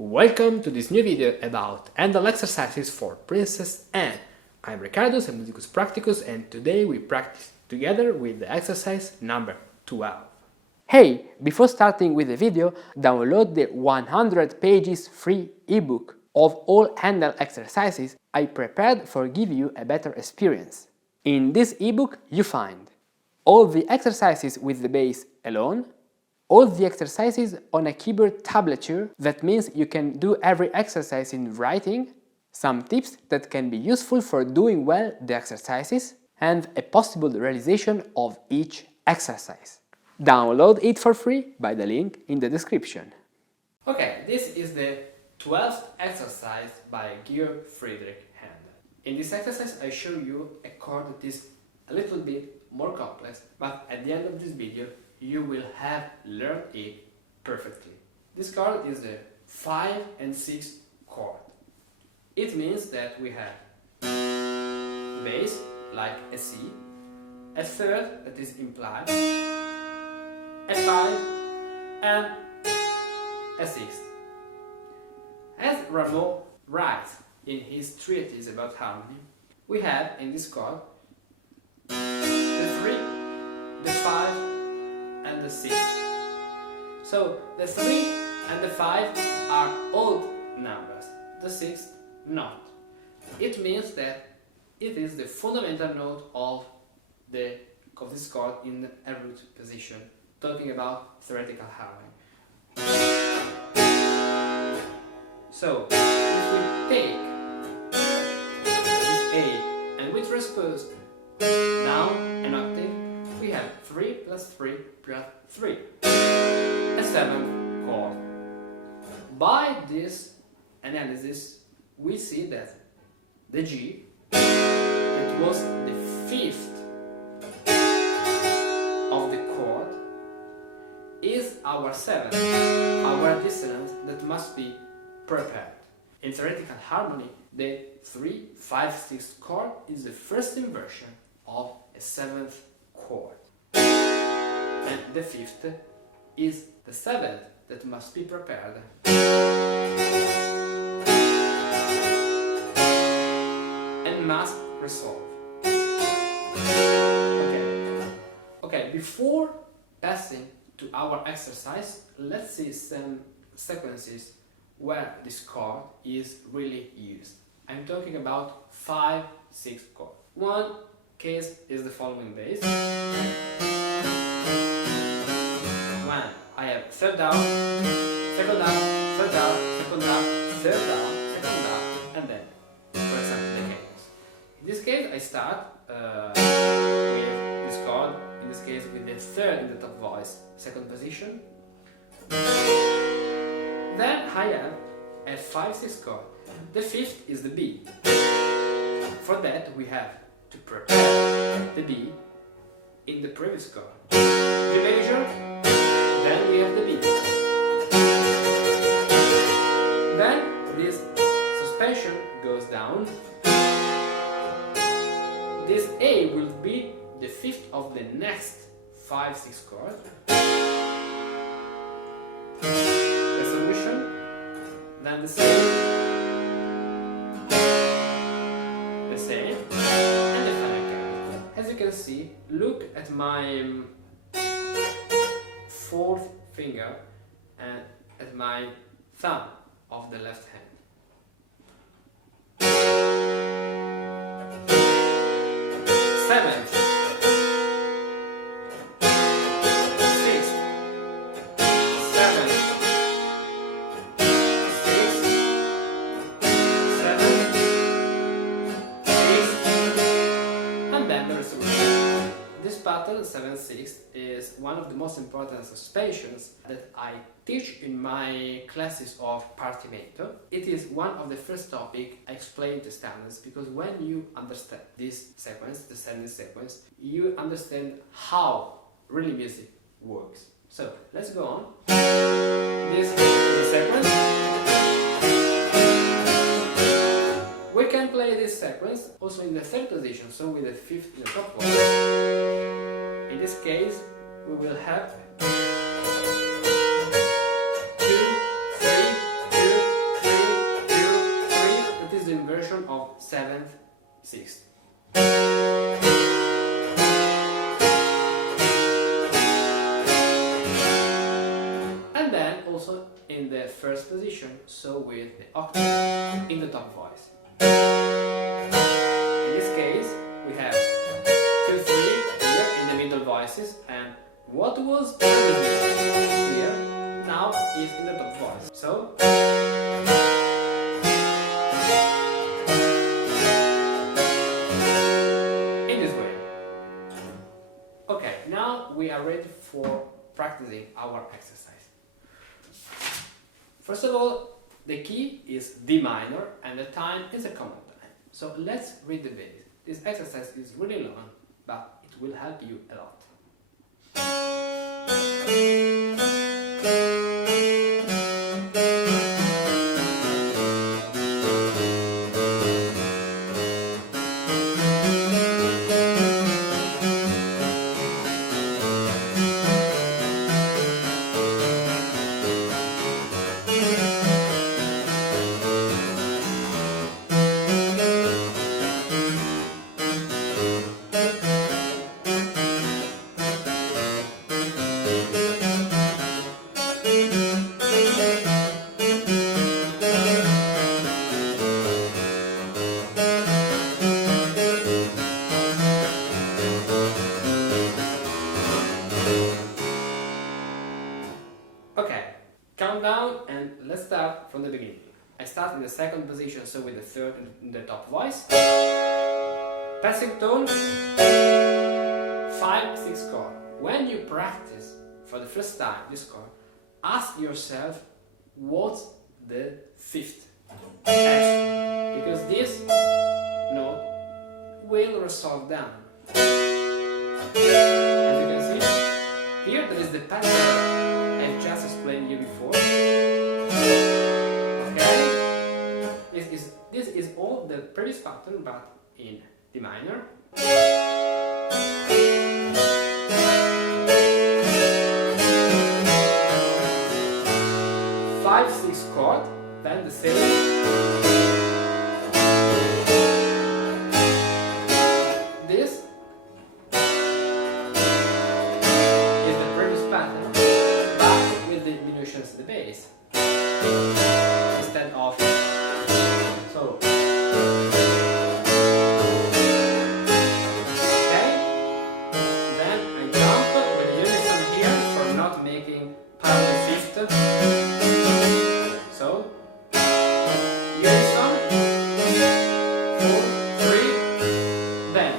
Welcome to this new video about Handel exercises for Princess Anne. I'm Riccardo, I'm Musicus Practicus, and today we practice together with the exercise number 12. Hey, before starting with the video, download the 100 pages free ebook of all Handel exercises I prepared for give you a better experience. In this ebook you find all the exercises with the bass alone, all the exercises on a keyboard tablature, that means you can do every exercise in writing, some tips that can be useful for doing well the exercises, and a possible realization of each exercise. Download it for free by the link in the description. Okay, this is the 12th exercise by Georg Friedrich Handel. In this exercise I show you a chord that is a little bit more complex, but at the end of this video you will have learned it perfectly. This chord is the 5 and 6 chord. It means that we have bass, like a C, a third that is implied, a 5 and a 6. As Rameau writes in his treatise about harmony, we have in this chord the 3, the 5 and the 6. So the 3 and the 5 are odd numbers, the 6 not. It means that it is the fundamental note of this chord in a root position, talking about theoretical harmony. So if we take this A and we transpose down an octave, we have 3 plus 3 plus 3, a 7th chord. By this analysis, we see that the G, it was the 5th of the chord, is our 7th, our dissonance that must be prepared. In theoretical harmony, the 3, 5, 6 chord is the first inversion of a 7th chord. And the 5th is the 7th that must be prepared. And must resolve. Okay, before passing to our exercise, let's see some sequences where this chord is really used. I'm talking about 5, 6 chord. One case is the following bass. When I have third down, second down, third down, second down, third down, second down, and then, for example, the cadence. In this case, I start with this chord, in this case with the third in the top voice, second position. Then I have a 5-6 chord. The 5th is the B. For that, we have to prepare the B in the previous chord. G major, then we have the B. Then this suspension goes down. This A will be the 5th of the next 5-6 chord. Resolution, then the same, and the final count. As you can see, look at my 4th finger and at my thumb of the left hand. 7th, 6th, 7th, 6th, 7th, 6th, and then the resolution. This pattern, 7/6, is one of the most important suspensions that I teach in my classes of Partimento. It is one of the first topics I explain to students, because when you understand this sequence, the descending sequence, you understand how really music works. So let's go on. This is the sequence. We can play this sequence also in the third position, so with the 5th in the top voice. In this case, we will have 2, 3, 2, in the first position, so with the octave in the top voice. In this case, we have 2, 3 here in the middle voices, and what was previously here now is in the top voice. So in this way. Okay, now we are ready for practicing our exercise. First of all, the key is D minor and the time is a common time. So let's read the bass. This exercise is really long, but it will help you a lot. Okay, count down and let's start from the beginning. I start in the second position, so with the third in the top voice. Passing tone, 5, 6 chord. When you practice for the first time this chord, ask yourself what's the fifth F, because this note will resolve down. As you can see, here there is the pattern I've just explained you before. Okay, this is all the previous pattern, but in D minor. 5, 6 chord, then the same. This is the previous pattern, but with the diminutions of the bass instead of so. Okay, then I jump with the unison here for not making parallel fifth. So unison, 4, 3, then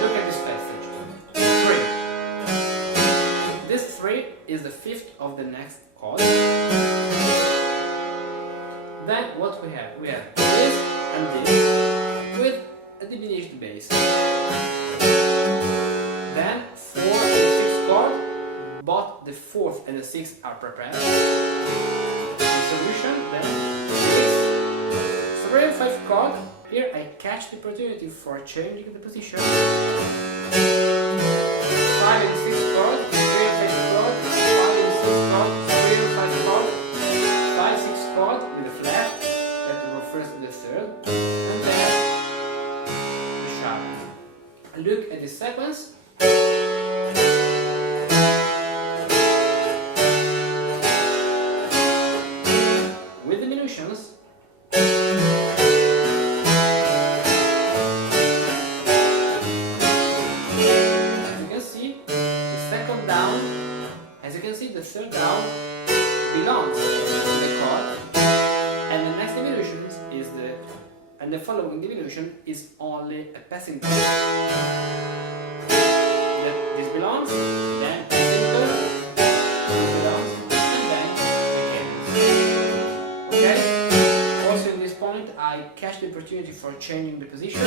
look at this passage. 3. This 3 is the fifth of the next chord. Then what we have? We have this and this with a diminished bass. Then 4 and 6 chord, both the 4th and the 6th are prepared. Solution, then 3 and 5 chord. Here I catch the opportunity for changing the position. 5 and 6 chord, 3 and 5 chord, 5 and 6 chord, 3 and 5 chord, 5, 6 chord with a flat that refers to the third, and then the sharp. Look at the sequence. With diminutions, as you can see, the second down, as you can see, the third down belongs to the chord, and the next diminution is and the following diminution is only a passing tone. This belongs, then passing tone, this belongs, and then the cadence. Okay? Also in this point I catch the opportunity for changing the position.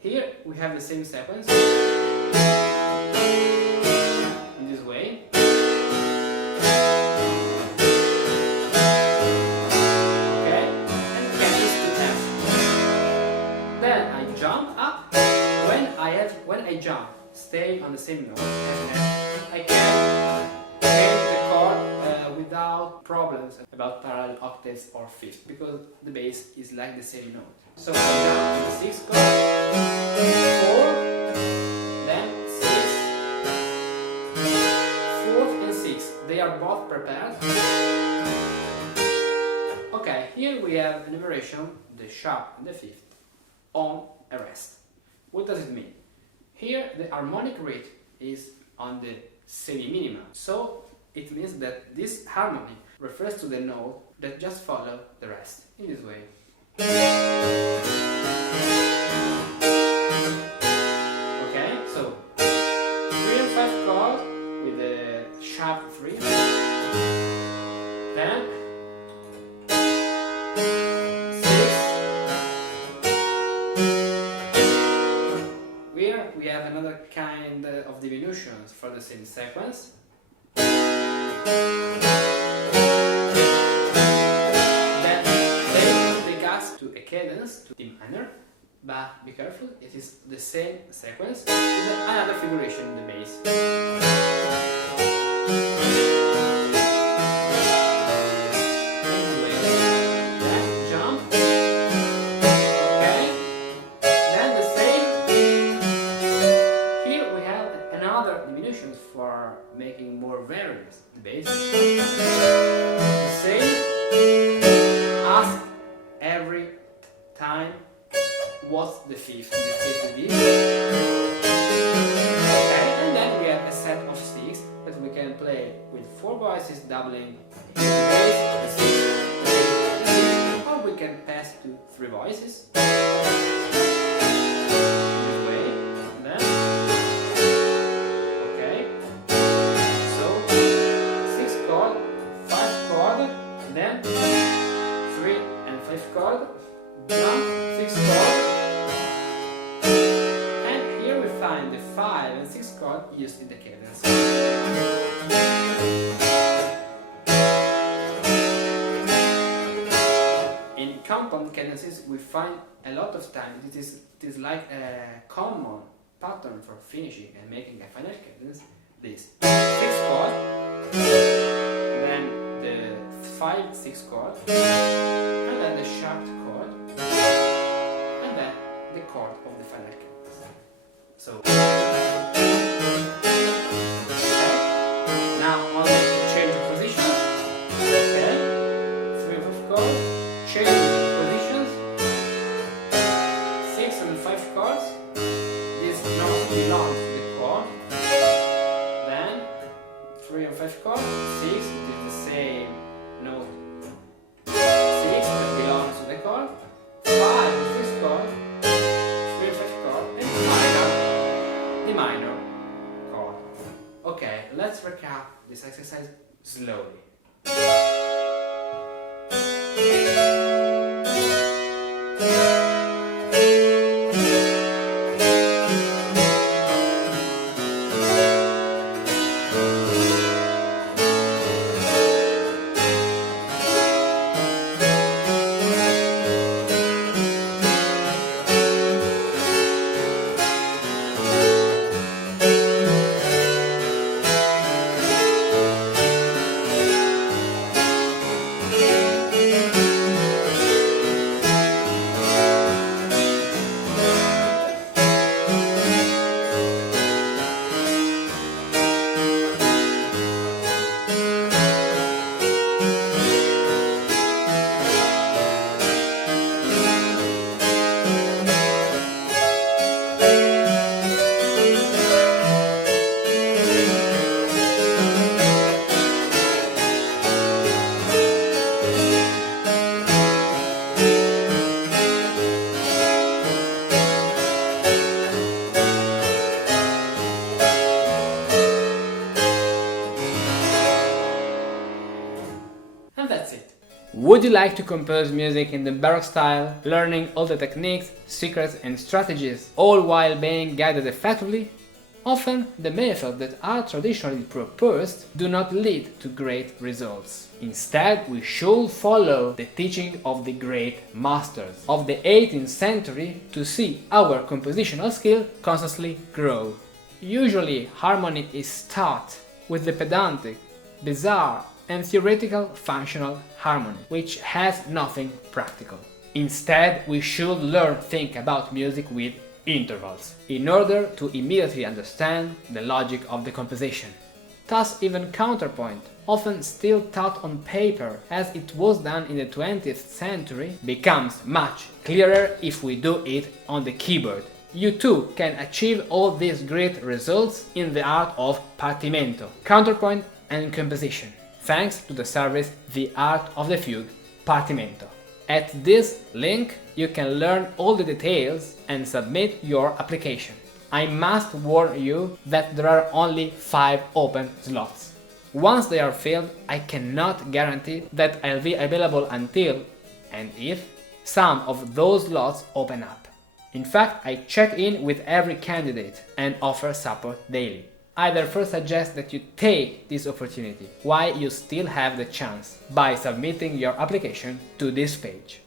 Here we have the same sequence. In this way. Okay? And cadence to F. Then I jump up. When I jump, stay on the same note, I can change the chord without problems about parallel octaves or fifth, because the bass is like the same note. So I jump to the 6th chord, 4, then 6, 4th and They are both prepared. Okay, here we have an enumeration, the sharp and the fifth, on a rest. What does it mean? Here the harmonic rate is on the semi-minima, so it means that this harmony refers to the note that just follow the rest, in this way. Okay, so 3 and 5 chord with the sharp 3, then 6. Here we have another kind of diminutions for the same sequence. To a cadence, to D minor, but be careful, it is the same sequence with another figuration in the bass. Then jump, okay, then the same. Here we have another diminution for making more variance in the bass. The same as every time what's the fifth, in this case the D. Okay, and then we have a set of 6 that we can play with 4 voices doubling the bass, the 6, the 6, or we can pass to 3 voices. This way, and then, okay, so 6 chord, 5 chord, and then 3 and 5 chord, jump, 6 chord, and here we find the 5 and 6 chord used in the cadence. In compound cadences we find a lot of times it is like a common pattern for finishing and making a final cadence. This 6 chord, then the 5-6 chord, and then the sharp chord, and then the chord of the final cadence. So, okay. Now only change positions. Okay, 3 and 5 chords, change positions. 6 and 5 chords. This note belongs to the chord. Then 3 and 5 chords. 6, it is the same note. 6 that belongs to the chord, 5 and 6 chord, 3 and 5 chord, and minor, the minor chord. Okay, let's recap this exercise slowly. And that's it. Would you like to compose music in the Baroque style, learning all the techniques, secrets and strategies, all while being guided effectively? Often, the methods that are traditionally proposed do not lead to great results. Instead, we should follow the teaching of the great masters of the 18th century to see our compositional skill constantly grow. Usually, harmony is taught with the pedantic, bizarre, and theoretical functional harmony, which has nothing practical. Instead, we should learn to think about music with intervals, in order to immediately understand the logic of the composition. thus even counterpoint, often still taught on paper as it was done in the 20th century, becomes much clearer if we do it on the keyboard. You too can achieve all these great results in the art of Partimento, counterpoint and composition, thanks to the service The Art of the Fugue, Partimento. At this link you can learn all the details and submit your application. I must warn you that there are only 5 open slots. Once they are filled, I cannot guarantee that I'll be available until, and if, some of those slots open up. In fact, I check in with every candidate and offer support daily. I therefore suggest that you take this opportunity while you still have the chance by submitting your application to this page.